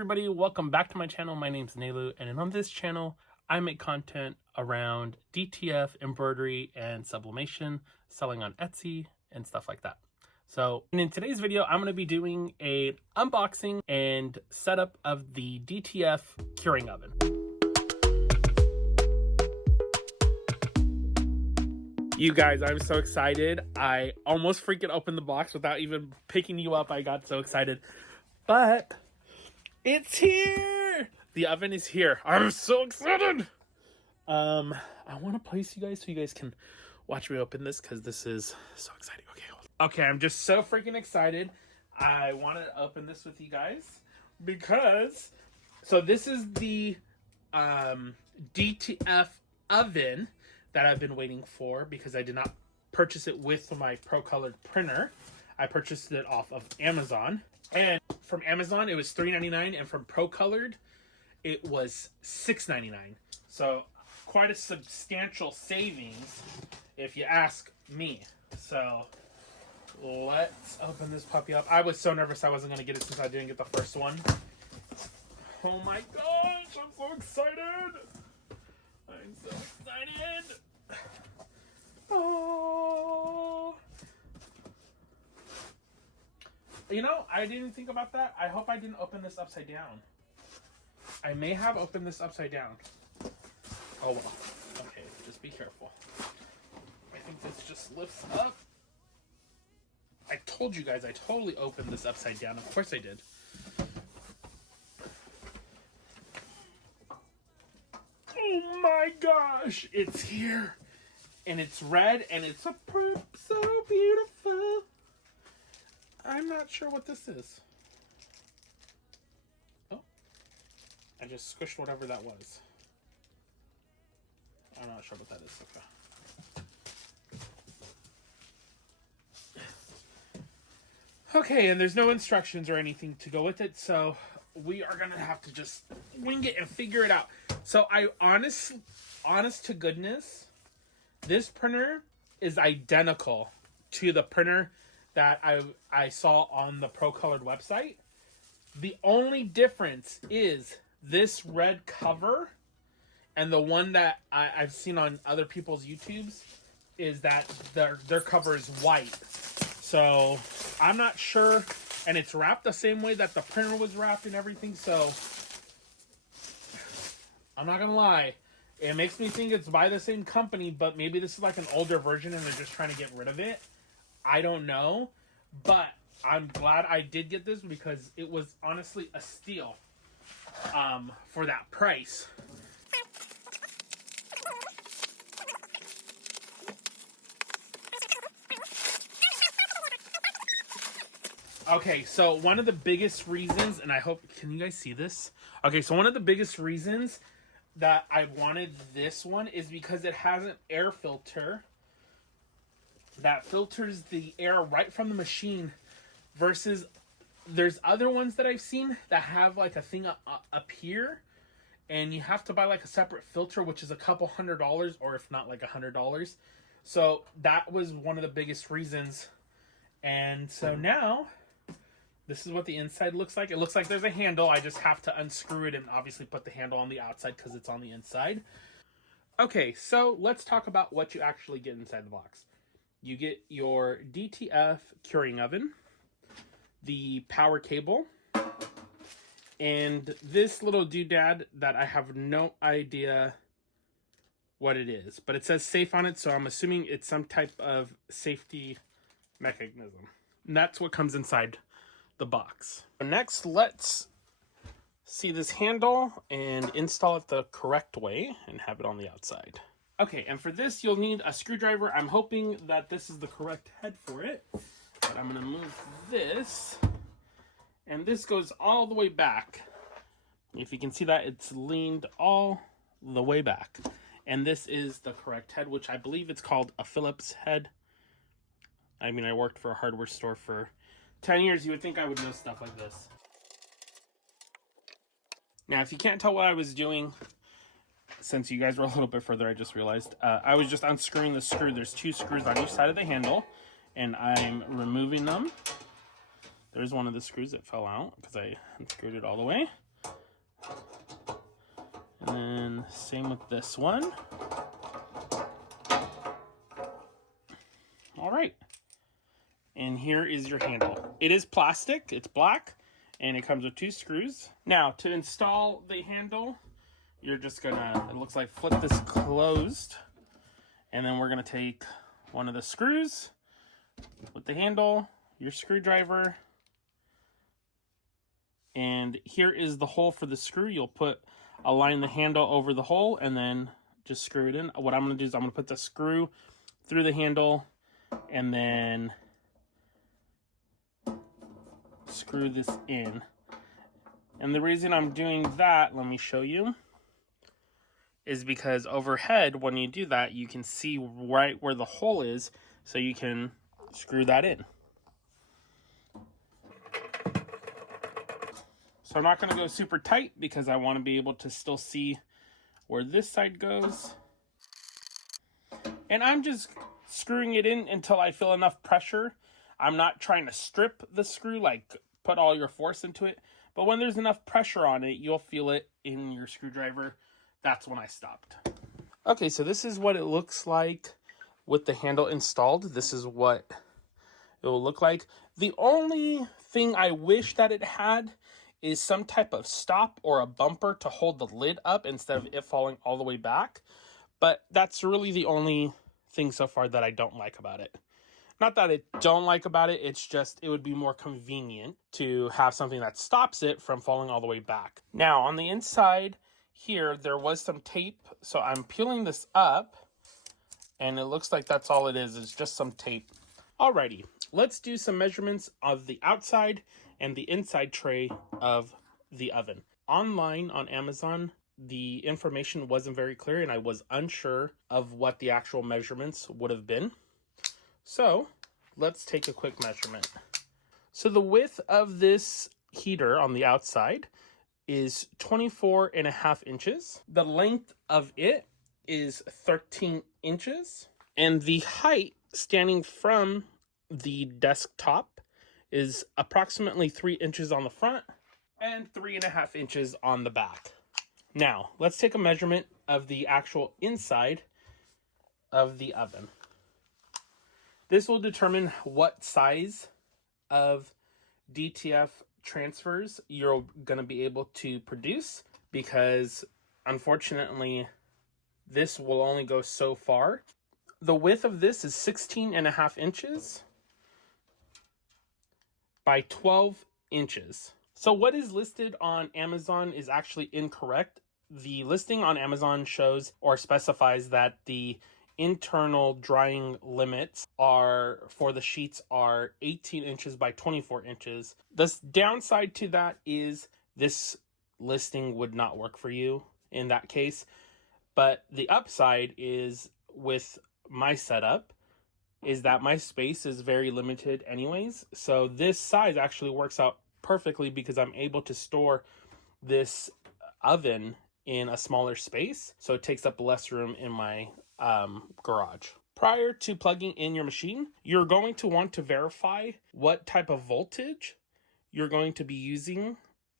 everybody, welcome back to my channel. My name's Nelu, and on this channel I make content around DTF, embroidery, and sublimation, selling on Etsy and stuff like that. So in today's video, I'm going to be doing an unboxing and setup of the DTF curing oven. You guys, I'm so excited. I almost freaking opened the box without even picking you up. I got so excited. But it's here! The oven is here. I'm so excited! I want to place you guys so you guys can watch me open this because this is so exciting. Okay, I'm just so freaking excited. I wanted to open this with you guys because... So this is the DTF oven that I've been waiting for because I did not purchase it with my Pro Colored printer. I purchased it off of Amazon. And from Amazon, it was $3.99, and from Pro Colored, it was $6.99. So quite a substantial savings, if you ask me. So let's open this puppy up. I was so nervous I wasn't going to get it since I didn't get the first one. Oh my gosh, I'm so excited. I'm so excited. Oh. You know, I didn't think about that. I hope I didn't open this upside down. I may have opened this upside down. Oh well. Okay, just be careful. I think this just lifts up. I told you guys I totally opened this upside down. Of course I did. Oh my gosh, it's here. And it's red and it's so beautiful. I'm not sure what this is. Oh, I just squished whatever that was. I'm not sure what that is. Okay, and there's no instructions or anything to go with it, so we are gonna have to just wing it and figure it out. So honest to goodness, this printer is identical to the printer that I saw on the Pro Colored website. The only difference is this red cover and the one that I've seen on other people's YouTubes is that their cover is white. So I'm not sure, and it's wrapped the same way that the printer was wrapped and everything, so I'm not gonna lie. It makes me think it's by the same company, but maybe this is like an older version and they're just trying to get rid of it. I don't know, but I'm glad I did get this because it was honestly a steal for that price. Okay, so one of the biggest reasons, and I hope, can you guys see this? Okay, so one of the biggest reasons that I wanted this one is because it has an air filter that filters the air right from the machine versus there's other ones that I've seen that have like a thing up here and you have to buy like a separate filter, which is a couple $100 or if not like $100. So that was one of the biggest reasons. And so now this is what the inside looks like. It looks like there's a handle. I just have to unscrew it and obviously put the handle on the outside because it's on the inside. Okay, so let's talk about what you actually get inside the box. You get your DTF curing oven, the power cable, and this little doodad that I have no idea what it is. But it says safe on it, so I'm assuming it's some type of safety mechanism. And that's what comes inside the box. Next, let's see this handle and install it the correct way and have it on the outside. Okay, and for this, you'll need a screwdriver. I'm hoping that this is the correct head for it. But I'm going to move this. And this goes all the way back. If you can see that, it's leaned all the way back. And this is the correct head, which I believe it's called a Phillips head. I mean, I worked for a hardware store for 10 years. You would think I would know stuff like this. Now, if you can't tell what I was doing, since you guys were a little bit further, I just realized I was just unscrewing the screw. There's two screws on each side of the handle, and I'm removing them. There's one of the screws that fell out because I unscrewed it all the way. And then same with this one. All right. And here is your handle. It is plastic, it's black, and it comes with 2 screws. Now, to install the handle, you're just gonna, it looks like, flip this closed. And then we're gonna take one of the screws with the handle, your screwdriver, and here is the hole for the screw. You'll align the handle over the hole and then just screw it in. What I'm gonna do is I'm gonna put the screw through the handle and then screw this in. And the reason I'm doing that, let me show you, is because overhead, when you do that, you can see right where the hole is, so you can screw that in. So I'm not going to go super tight because I want to be able to still see where this side goes. And I'm just screwing it in until I feel enough pressure. I'm not trying to strip the screw, like put all your force into it. But when there's enough pressure on it, you'll feel it in your screwdriver. That's when I stopped. Okay, so this is what it looks like with the handle installed. This is what it will look like. The only thing I wish that it had is some type of stop or a bumper to hold the lid up instead of it falling all the way back. But that's really the only thing so far that I don't like about it. Not that I don't like about it, it's just it would be more convenient to have something that stops it from falling all the way back. Now, on the inside here, there was some tape, so I'm peeling this up, and it looks like that's all it is just some tape. Alrighty, let's do some measurements of the outside and the inside tray of the oven. Online on Amazon, the information wasn't very clear, and I was unsure of what the actual measurements would have been. So let's take a quick measurement. So the width of this heater on the outside is 24.5 inches. The length of it is 13 inches. And the height standing from the desktop is approximately 3 inches on the front and 3.5 inches on the back. Now, let's take a measurement of the actual inside of the oven. This will determine what size of DTF transfers you're going to be able to produce, because unfortunately this will only go so far. The width of this is 16.5 inches by 12 inches. So what is listed on Amazon is actually incorrect. The listing on Amazon shows or specifies that the internal drying limits are for the sheets are 18 inches by 24 inches. The downside to that is this listing would not work for you in that case. But the upside is, with my setup, is that my space is very limited anyways. So this size actually works out perfectly because I'm able to store this oven in a smaller space. So it takes up less room in my garage. Prior to plugging in your machine, you're going to want to verify what type of voltage you're going to be using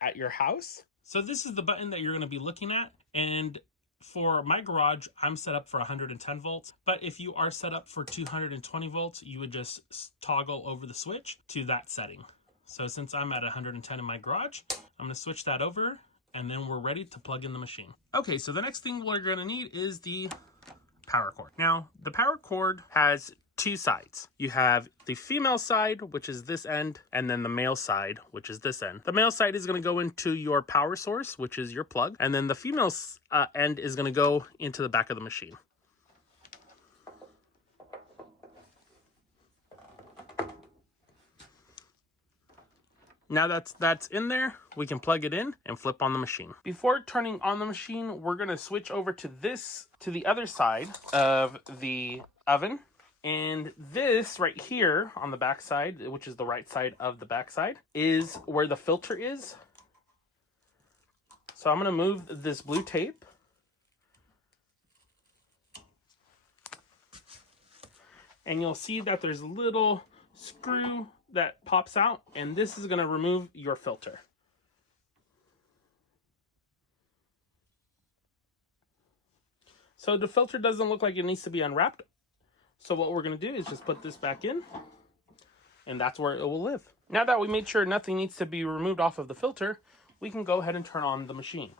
at your house. So this is the button that you're going to be looking at. And for my garage, I'm set up for 110 volts. But if you are set up for 220 volts, you would just toggle over the switch to that setting. So since I'm at 110 in my garage, I'm going to switch that over, and then we're ready to plug in the machine. Okay, so the next thing we're going to need is the power cord. Now, the power cord has 2 sides. You have the female side, which is this end, and then the male side, which is this end. The male side is going to go into your power source, which is your plug, and then the female end is going to go into the back of the machine. Now that's in there, we can plug it in and flip on the machine. Before turning on the machine, we're gonna switch over to the other side of the oven. And this right here on the back side, which is the right side of the back side, is where the filter is. So I'm gonna move this blue tape. And you'll see that there's a little screw that pops out, and this is going to remove your filter. So the filter doesn't look like it needs to be unwrapped. So what we're going to do is just put this back in, and that's where it will live. Now that we made sure nothing needs to be removed off of the filter, we can go ahead and turn on the machine.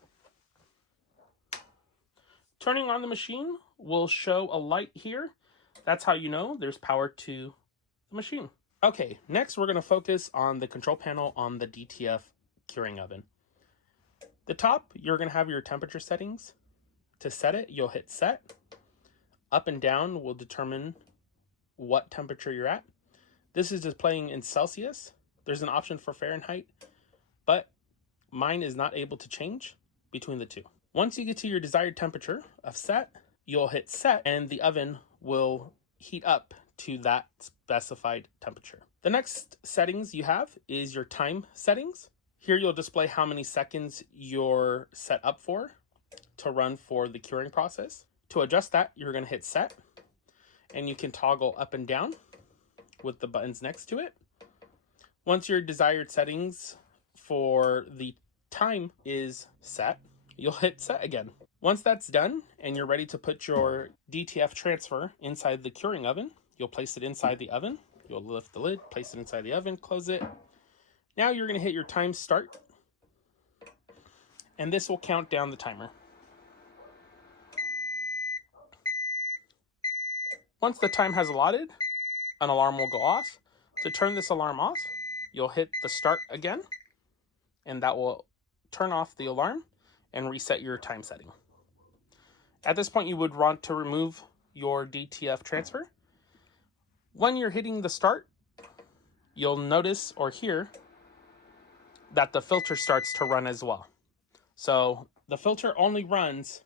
Turning on the machine will show a light here. That's how you know there's power to the machine. Okay, next we're going to focus on the control panel on the DTF curing oven. The top, you're going to have your temperature settings. To set it, you'll hit set. Up and down will determine what temperature you're at. This is displaying in Celsius. There's an option for Fahrenheit, but mine is not able to change between the two. Once you get to your desired temperature of set, you'll hit set and the oven will heat up to that specified temperature. The next settings you have is your time settings. Here you'll display how many seconds you're set up for to run for the curing process. To adjust that, you're going to hit set, and you can toggle up and down with the buttons next to it. Once your desired settings for the time is set, you'll hit set again. Once that's done and you're ready to put your DTF transfer inside the curing oven, you'll place it inside the oven. You'll lift the lid, place it inside the oven, close it. Now you're going to hit your time start, and this will count down the timer. Once the time has allotted, an alarm will go off. To turn this alarm off, you'll hit the start again, and that will turn off the alarm and reset your time setting. At this point, you would want to remove your DTF transfer. When you're hitting the start, you'll notice or hear that the filter starts to run as well. So the filter only runs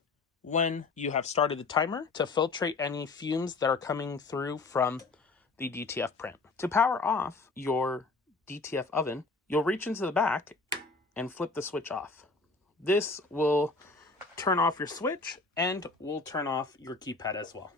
when you have started the timer to filtrate any fumes that are coming through from the DTF print. To power off your DTF oven, you'll reach into the back and flip the switch off. This will turn off your switch and will turn off your keypad as well.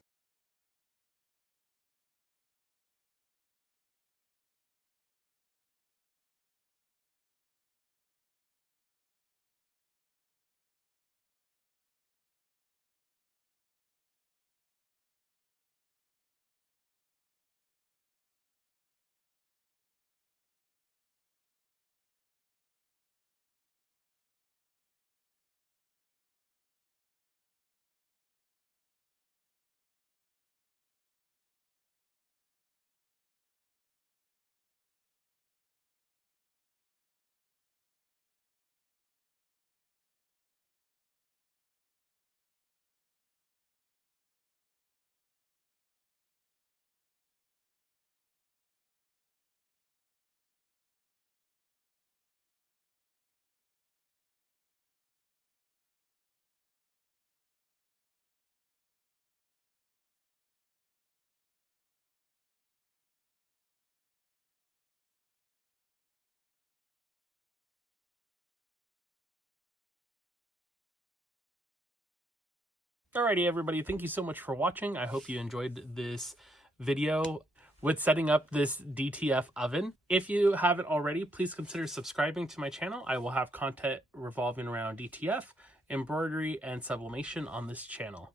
Alrighty, everybody, thank you so much for watching. I hope you enjoyed this video with setting up this DTF oven. If you haven't already, please consider subscribing to my channel. I will have content revolving around DTF, embroidery, and sublimation on this channel.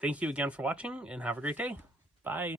Thank you again for watching, and have a great day. Bye.